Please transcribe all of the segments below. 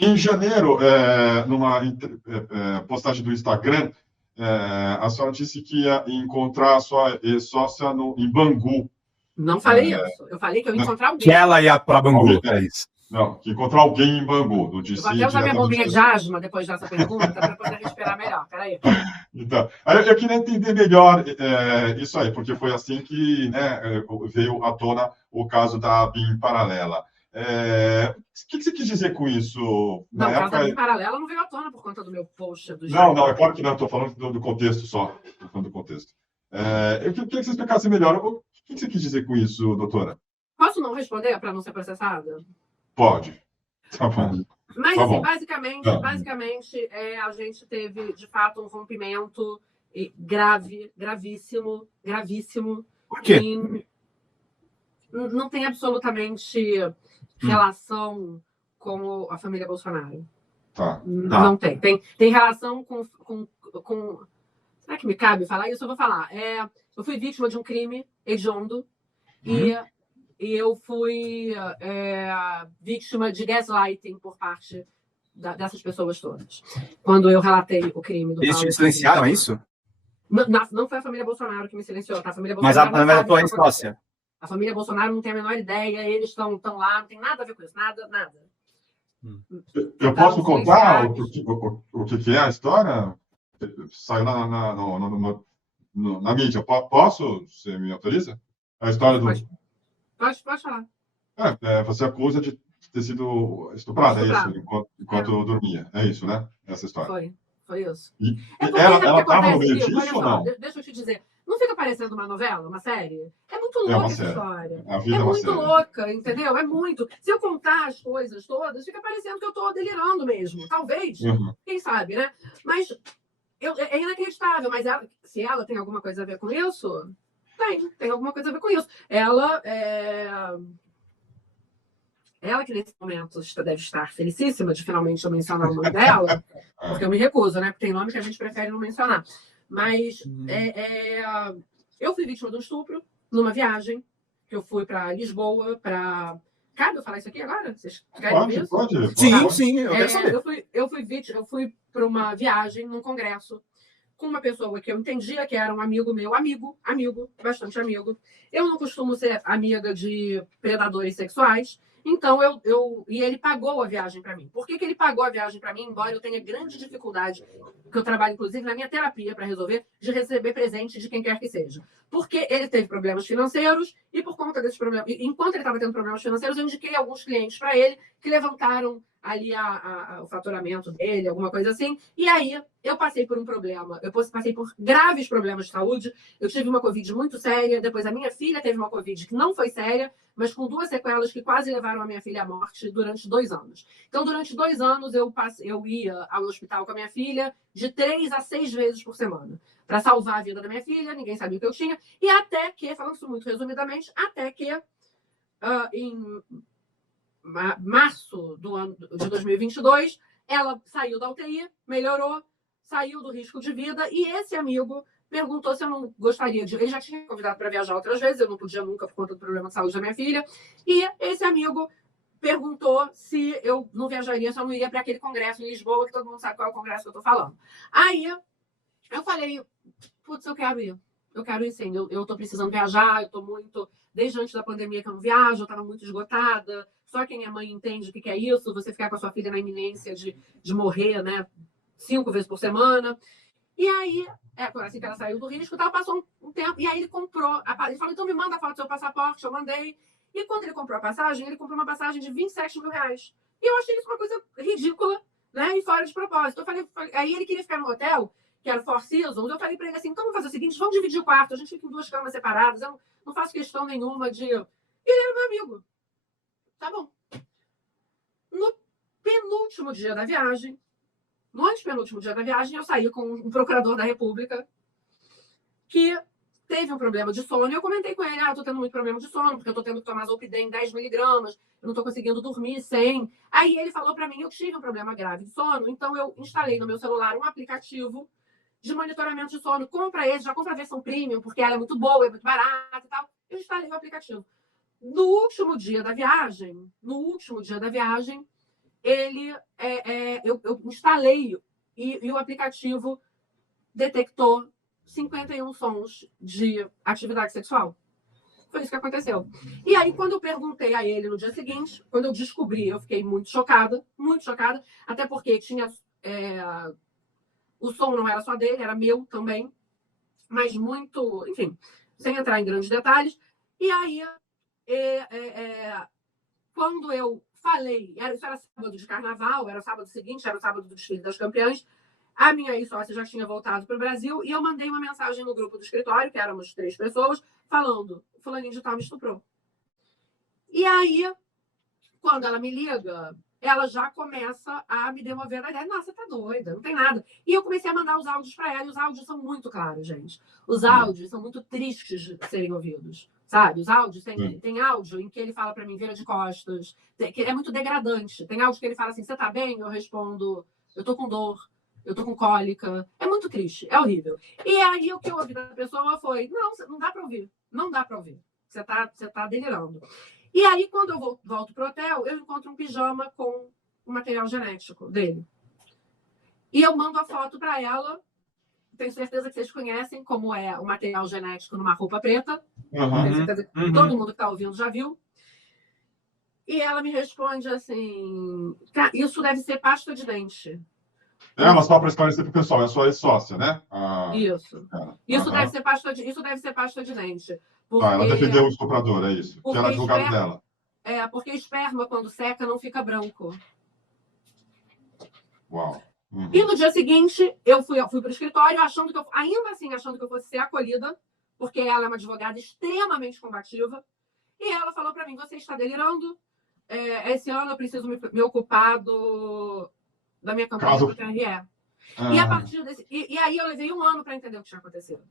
Em janeiro, numa postagem do Instagram, a senhora disse que ia encontrar a sua ex-sócia em Bangu. Não falei isso. Eu falei que eu ia encontrar alguém. Que ela ia para Bangu, é isso. Não, que encontrar alguém em Bangu. Não disse eu vou até usar minha bombinha de asma depois dessa pergunta para poder respirar melhor. Peraí. Então, eu queria entender melhor isso aí, porque foi assim que, né, veio à tona o caso da BIM paralela. O que você quis dizer com isso? Não, o caso da BIM paralela não veio à tona por conta do meu post. Não, é claro que não, estou falando do contexto só. Estou falando do contexto. Eu queria que você explicasse melhor. O que você quis dizer com isso, doutora? Posso não responder para não ser processada? Pode. Tá bom. Mas, tá assim, bom. basicamente, a gente teve, de fato, um rompimento gravíssimo. Por quê? Não tem absolutamente relação com a família Bolsonaro. Tá. Não tem. Tem relação com... Será que me cabe falar isso? Eu vou falar. Eu fui vítima de um crime hediondo e eu fui vítima de gaslighting por parte dessas pessoas todas. Quando eu relatei o crime do Eles te silenciaram, é isso? Não foi a família Bolsonaro que me silenciou, tá? A família Bolsonaro. Mas a tua ex-sócia. A família Bolsonaro não tem a menor ideia, eles estão lá, não tem nada a ver com isso, nada. Eu posso contar o que é a história? Saiu na mídia. Posso? Você me autoriza? A história do... Pode falar. Você acusa de ter sido estuprada, é isso? Enquanto dormia. É isso, né? Essa história. Foi isso. Ela estava no meio disso ou não? Deixa eu te dizer. Não fica parecendo uma novela, uma série? É muito louca essa história. É muito louca, entendeu? É muito. Se eu contar as coisas todas, fica parecendo que eu estou delirando mesmo. Talvez. Quem sabe, né? Mas é inacreditável. Mas se ela tem alguma coisa a ver com isso, tem alguma coisa a ver com isso. Ela que nesse momento deve estar felicíssima de finalmente eu mencionar o nome dela, porque eu me recuso, né? Porque tem nome que a gente prefere não mencionar. Mas eu fui vítima de um estupro numa viagem que eu fui para Lisboa, para... Cabe eu falar isso aqui agora? Vocês querem ver isso? Pode. Sim, eu quero saber. Eu fui para uma viagem num congresso com uma pessoa que eu entendia que era um amigo meu, bastante amigo. Eu não costumo ser amiga de predadores sexuais, então e ele pagou a viagem para mim. Por que ele pagou a viagem para mim, embora eu tenha grande dificuldade, que eu trabalho inclusive na minha terapia para resolver, de receber presente de quem quer que seja? Porque ele teve problemas financeiros e por conta desses problemas, enquanto ele estava tendo problemas financeiros, eu indiquei alguns clientes para ele que levantaram ali o faturamento dele, alguma coisa assim. E aí eu passei por um problema. Eu passei por graves problemas de saúde. Eu tive uma Covid muito séria. Depois a minha filha teve uma Covid que não foi séria, mas com 2 sequelas que quase levaram a minha filha à morte durante 2 anos. Então, durante 2 anos, eu ia ao hospital com a minha filha de 3 a 6 vezes por semana para salvar a vida da minha filha. Ninguém sabia o que eu tinha. E até que, falando isso muito resumidamente, em março do ano de 2022, ela saiu da UTI, melhorou, saiu do risco de vida, e esse amigo perguntou se eu não gostaria de... Ele já tinha me convidado para viajar outras vezes, eu não podia nunca por conta do problema de saúde da minha filha, e esse amigo perguntou se eu não viajaria, se eu não iria para aquele congresso em Lisboa, que todo mundo sabe qual é o congresso que eu estou falando. Aí eu falei, putz, eu quero ir sim, eu estou precisando viajar, eu estou muito... Desde antes da pandemia que eu não viajo, eu estava muito esgotada. Só quem é mãe entende o que é isso, você ficar com a sua filha na iminência de morrer, né? 5 vezes por semana. E aí, assim que ela saiu do risco, passou um tempo, e aí ele comprou. Ele falou, então me manda a foto do seu passaporte, eu mandei. E quando ele comprou a passagem, ele comprou uma passagem de 27 mil reais. E eu achei isso uma coisa ridícula, né? E fora de propósito. Aí ele queria ficar no hotel, que era Four Seasons. Eu falei para ele assim, então vamos fazer o seguinte, vamos dividir o quarto, a gente fica em 2 camas separadas, eu não faço questão nenhuma de... E ele era meu amigo. Tá bom. No penúltimo dia da viagem, no antepenúltimo dia da viagem, eu saí com um procurador da República que teve um problema de sono. E eu comentei com ele, eu tô tendo muito problema de sono, porque eu tô tendo que tomar Zolpidem 10 miligramas, eu não tô conseguindo dormir sem. Aí ele falou para mim, eu tive um problema grave de sono, então eu instalei no meu celular um aplicativo de monitoramento de sono. Já compra a versão premium, porque ela é muito boa, é muito barata e tal. Eu instalei o aplicativo. No último dia da viagem, eu instalei e o aplicativo detectou 51 sons de atividade sexual. Foi isso que aconteceu. E aí, quando eu perguntei a ele no dia seguinte, quando eu descobri, eu fiquei muito chocada, até porque tinha o som não era só dele, era meu também, mas muito, enfim, sem entrar em grandes detalhes. E aí, quando eu falei, isso era sábado de carnaval, era o sábado seguinte, era o sábado do desfile das campeãs, a minha ex-sócia já tinha voltado para o Brasil e eu mandei uma mensagem no grupo do escritório, que éramos 3 pessoas, falando, fulaninho de tal me estuprou. E aí, quando ela me liga, ela já começa a me demover da ideia. Nossa, você tá doida, não tem nada. E eu comecei a mandar os áudios para ela, e os áudios são muito claros, gente. Os áudios são muito tristes de serem ouvidos, sabe? Os áudios, tem áudio em que ele fala para mim, vira de costas, que é muito degradante. Tem áudio que ele fala assim, você tá bem? Eu respondo, eu tô com dor. Eu tô com cólica. É muito triste, é horrível. E aí o que eu ouvi da pessoa foi, não dá para ouvir. Não dá para ouvir. Você tá delirando. E aí, quando eu volto pro hotel, eu encontro um pijama com o material genético dele. E eu mando a foto para ela. Tenho certeza que vocês conhecem como é o material genético numa roupa preta. Tenho certeza que todo mundo que tá ouvindo já viu. E ela me responde assim, isso deve ser pasta de dente. Mas só para esclarecer para o pessoal, é sua ex-sócia, né? Isso. Isso deve ser pasta de dente. Porque... ela defendeu o estuprador, é isso? Que era advogado dela. Porque esperma, quando seca, não fica branco. Uau. E no dia seguinte, eu fui para o escritório, ainda assim achando que eu fosse ser acolhida, porque ela é uma advogada extremamente combativa. E ela falou para mim, você está delirando? Esse ano eu preciso me ocupar da minha campanha do TRE. E a partir desse... E aí eu levei 1 ano para entender o que tinha acontecido.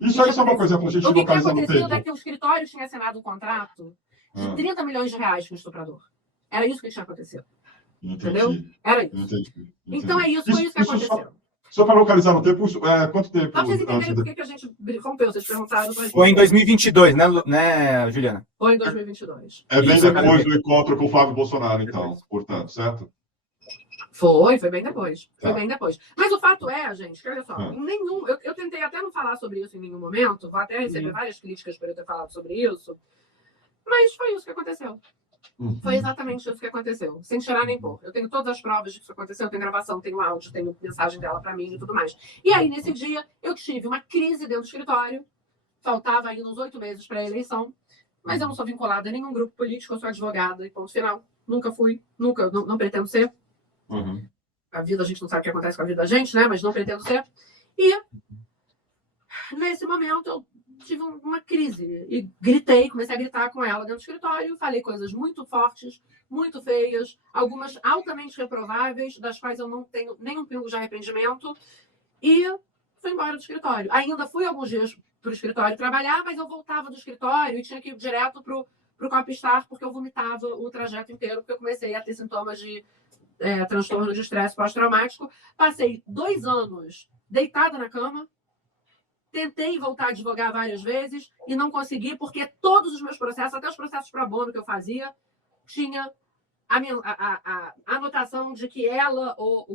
Isso aí é uma coisa para a gente localizar no tempo. O que tinha acontecido é que o escritório tinha assinado um contrato de 30 milhões de reais com o estuprador. Era isso que tinha acontecido. Entendi. Entendeu? Era isso. Entendi. Então foi isso que aconteceu. Só para localizar no tempo, quanto tempo? Pra vocês entenderem por que a gente rompeu, vocês perguntaram. Foi em 2022, né, Juliana? Foi em 2022. É bem depois do encontro com o Flávio Bolsonaro, então, portanto, certo? Foi bem depois. Foi bem depois. Mas o fato é, gente, que olha só, eu tentei até não falar sobre isso em nenhum momento, vou até receber várias críticas por eu ter falado sobre isso, mas foi isso que aconteceu. Foi exatamente isso que aconteceu, sem tirar nem pôr. Eu tenho todas as provas de que isso aconteceu, eu tenho gravação, tenho áudio, tenho mensagem dela para mim e tudo mais. E aí, nesse dia, eu tive uma crise dentro do escritório, faltava ainda uns 8 meses para a eleição, mas eu não sou vinculada a nenhum grupo político, eu sou advogada e ponto final. Nunca fui, não pretendo ser. A vida, a gente não sabe o que acontece com a vida da gente, né? Mas não pretendo ser. E nesse momento eu tive uma crise e comecei a gritar com ela dentro do escritório, falei coisas muito fortes, muito feias, algumas altamente reprováveis, das quais eu não tenho nenhum pingo de arrependimento, e fui embora do escritório. Ainda fui alguns dias para o escritório trabalhar, mas eu voltava do escritório e tinha que ir direto para o Copstar, porque eu vomitava o trajeto inteiro, porque eu comecei a ter sintomas de transtorno de estresse pós-traumático. Passei 2 anos deitada na cama, tentei voltar a advogar várias vezes e não consegui, porque todos os meus processos, até os processos pro bono que eu fazia, tinha a anotação de que ela ou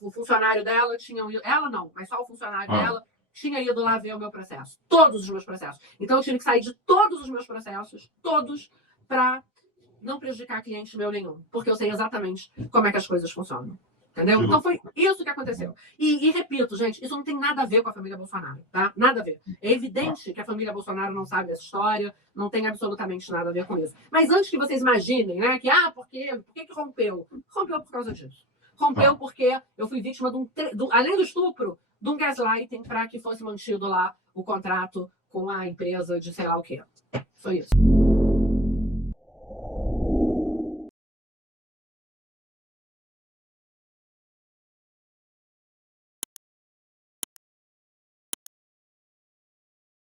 o funcionário dela tinham ido, ela não, mas só o funcionário dela tinha ido lá ver o meu processo, todos os meus processos. Então eu tive que sair de todos os meus processos, todos, para não prejudicar cliente meu nenhum, porque eu sei exatamente como é que as coisas funcionam. Entendeu? Então foi isso que aconteceu. E repito, gente, isso não tem nada a ver com a família Bolsonaro, tá? Nada a ver. É evidente que a família Bolsonaro não sabe essa história, não tem absolutamente nada a ver com isso. Mas antes que vocês imaginem, né, que, por que rompeu? Rompeu por causa disso. Rompeu porque eu fui vítima além do estupro, de um gaslighting para que fosse mantido lá o contrato com a empresa de sei lá o quê. Foi isso.